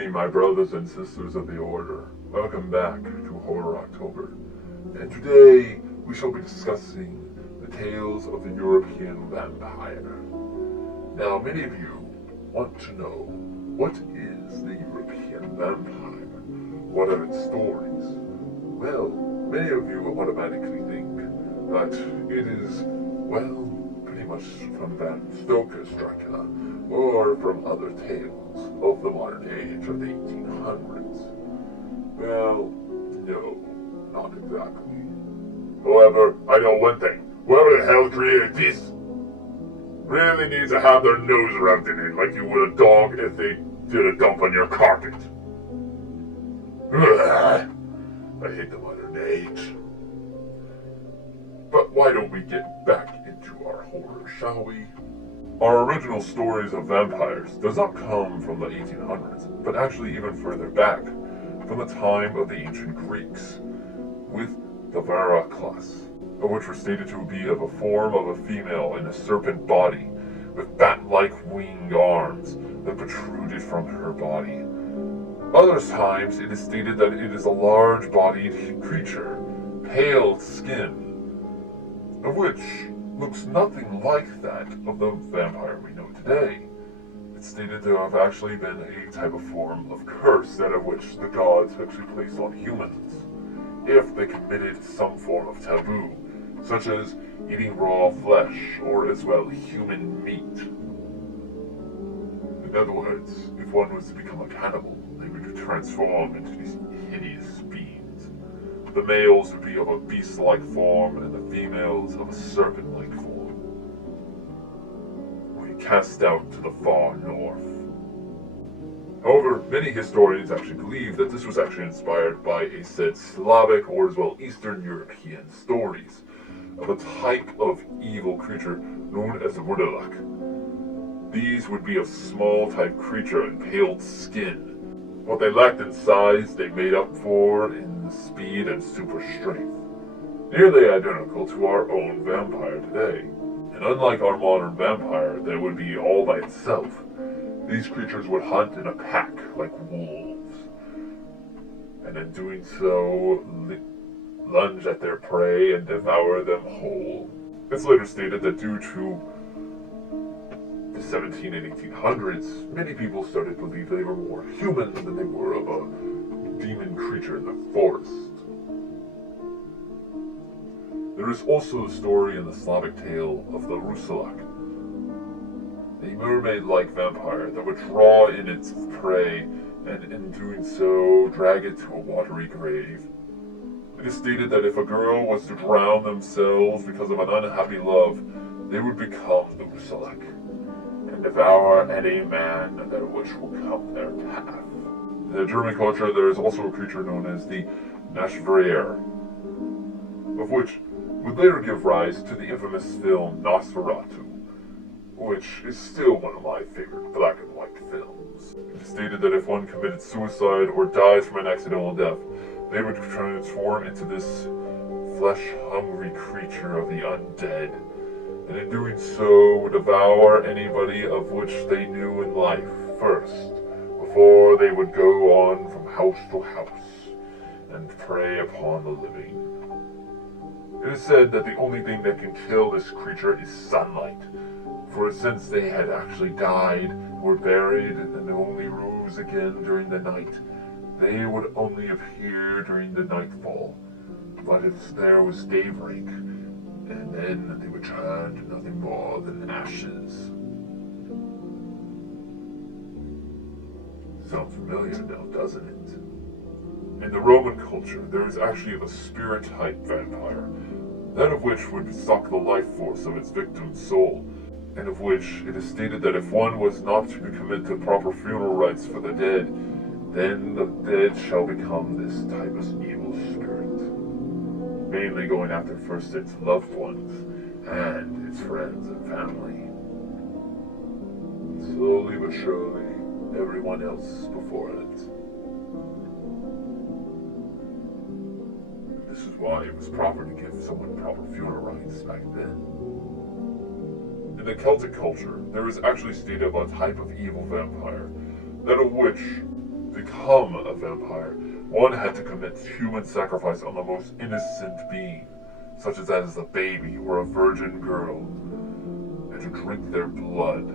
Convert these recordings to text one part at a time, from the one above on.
evening, my brothers and sisters of the Order. Welcome back to Horror October. And today we shall be discussing the tales of the European vampire. Now, many of you want to know, what is the European vampire? What are its stories? Well, many of you automatically think that it is, well, pretty much from Bram Stoker's Dracula, or from other tales of the modern age of the 1800s. Well, no, not exactly. However, I know one thing. Whoever the hell created this really needs to have their nose rubbed in it like you would a dog if they did a dump on your carpet. Ugh, I hate the modern age. But why don't we get back into our horror, shall we? Our original stories of vampires does not come from the 1800s, but actually even further back, from the time of the ancient Greeks, with the Vara class, which were stated to be of a form of a female in a serpent body, with bat-like winged arms that protruded from her body. Other times it is stated that it is a large-bodied creature, pale skin, of which looks nothing like that of the vampire we know today. It's stated to have actually been a type of form of curse, that of which the gods actually placed on humans, if they committed some form of taboo, such as eating raw flesh, or as well human meat. In other words, if one was to become a cannibal, they would transform into these hideous beings. The males would be of a beast-like form, and the females of a serpent-like form. We cast out to the far north. However, many historians actually believe that this was actually inspired by a said Slavic or as well Eastern European stories of a type of evil creature known as a Wurdelak. These would be a small type creature and pale skin. What they lacked in size, they made up for in speed and super strength. Nearly identical to our own vampire today. And unlike our modern vampire that would be all by itself, these creatures would hunt in a pack like wolves. And in doing so, lunge at their prey and devour them whole. It's later stated that due to the 17 and 1800s, many people started to believe they were more human than they were of a demon creature in the forest. There is also a story in the Slavic tale of the Rusalak, a mermaid-like vampire that would draw in its prey and in doing so drag it to a watery grave. It is stated that if a girl was to drown themselves because of an unhappy love, they would become the Rusalak and devour any man that which will come their path. In the German culture, there is also a creature known as the Nashvrayer, of which would later give rise to the infamous film Nosferatu, which is still one of my favorite black and white films. It is stated that if one committed suicide or died from an accidental death, they would transform into this flesh-hungry creature of the undead, and in doing so would devour anybody of which they knew in life first, before they would go on from house to house and prey upon the living. It is said that the only thing that can kill this creature is sunlight, for since they had actually died, were buried, and only rose again during the night, they would only appear during the nightfall. But if there was daybreak, and then they would turn to nothing more than ashes. Sounds familiar now, doesn't it? In the Roman culture, there is actually a spirit-type vampire, that of which would suck the life force of its victim's soul, and of which it is stated that if one was not to commit the proper funeral rites for the dead, then the dead shall become this type of evil spirit, mainly going after first its loved ones and its friends and family. Slowly but surely, everyone else before it. This is why it was proper to give someone proper funeral rites back then. In the Celtic culture, there is actually stated of a type of evil vampire, that of which become a vampire, one had to commit human sacrifice on the most innocent being, such as a baby or a virgin girl, and to drink their blood.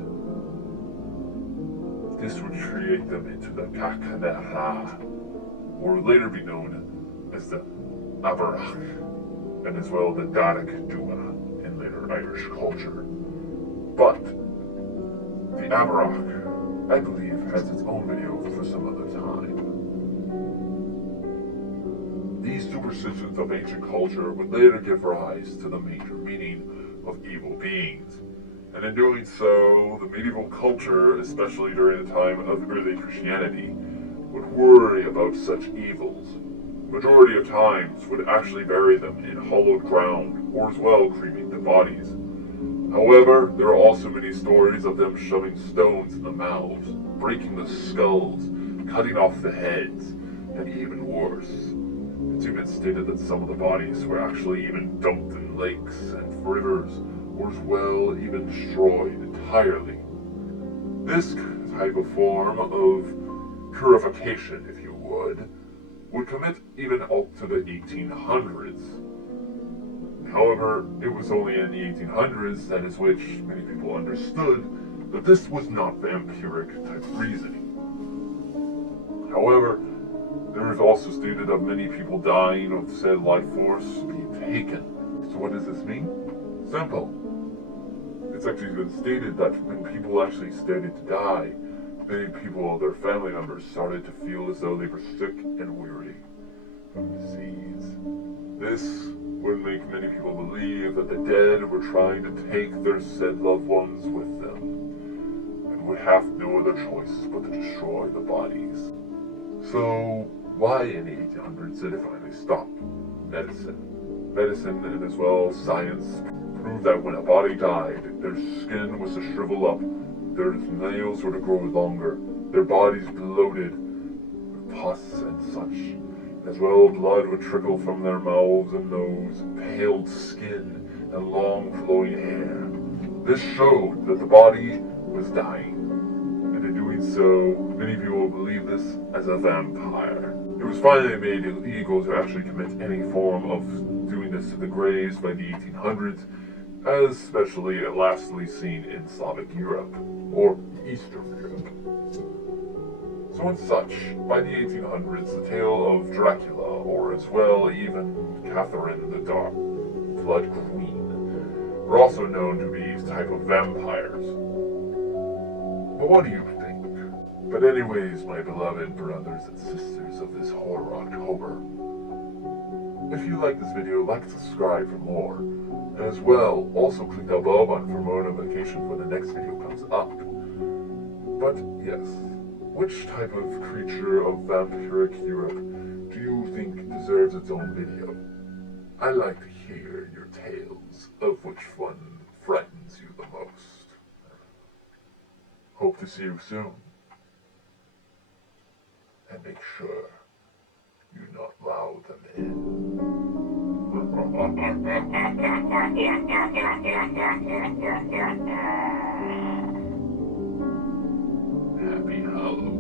This would create them into the Cacanera, or would later be known as the Aberach, and as well the Darach Dua in later Irish culture. But the Aberach, I believe, has its own video for some other time. These superstitions of ancient culture would later give rise to the major meaning of evil beings. And in doing so, the medieval culture, especially during the time of early Christianity, would worry about such evils. Majority of times would actually bury them in hollowed ground, or as well cremate the bodies. However, there are also many stories of them shoving stones in the mouths, breaking the skulls, cutting off the heads, and even worse. It's even stated that some of the bodies were actually even dumped in lakes and rivers, or as well even destroyed entirely. This type of form of purification, if you would commit even up to the 1800s. However, it was only in the 1800s that is which many people understood that this was not vampiric type reasoning. However, there is also stated of many people dying of said life force being taken. So what does this mean? Simple. It's actually been stated that when people actually started to die, many people, their family members, started to feel as though they were sick and weary from disease. This would make many people believe that the dead were trying to take their said loved ones with them, and would have no other choice but to destroy the bodies. So, why in the 1800s did it finally stop? Medicine and as well science proved that when a body died, their skin was to shrivel up, their nails were to grow longer, their bodies bloated with pus and such. As well, blood would trickle from their mouths and nose, paled skin, and long flowing hair. This showed that the body was dying, and in doing so, many people believe this as a vampire. It was finally made illegal to actually commit any form of doing this to the graves by the 1800s, as especially lastly seen in Slavic Europe, or Eastern Europe. So and such, by the 1800s, the tale of Dracula, or as well even Catherine the Dark, Blood Queen, were also known to be type of vampires. But what do you think? But anyways, my beloved brothers and sisters of this Horror October, if you like this video, like and subscribe for more. And as well, also click the bell button for more notifications when the next video comes up. But yes, which type of creature of vampiric Europe do you think deserves its own video? I like to hear your tales of which one frightens you the most. Hope to see you soon. And make sure you not allow them in. Happy Halloween.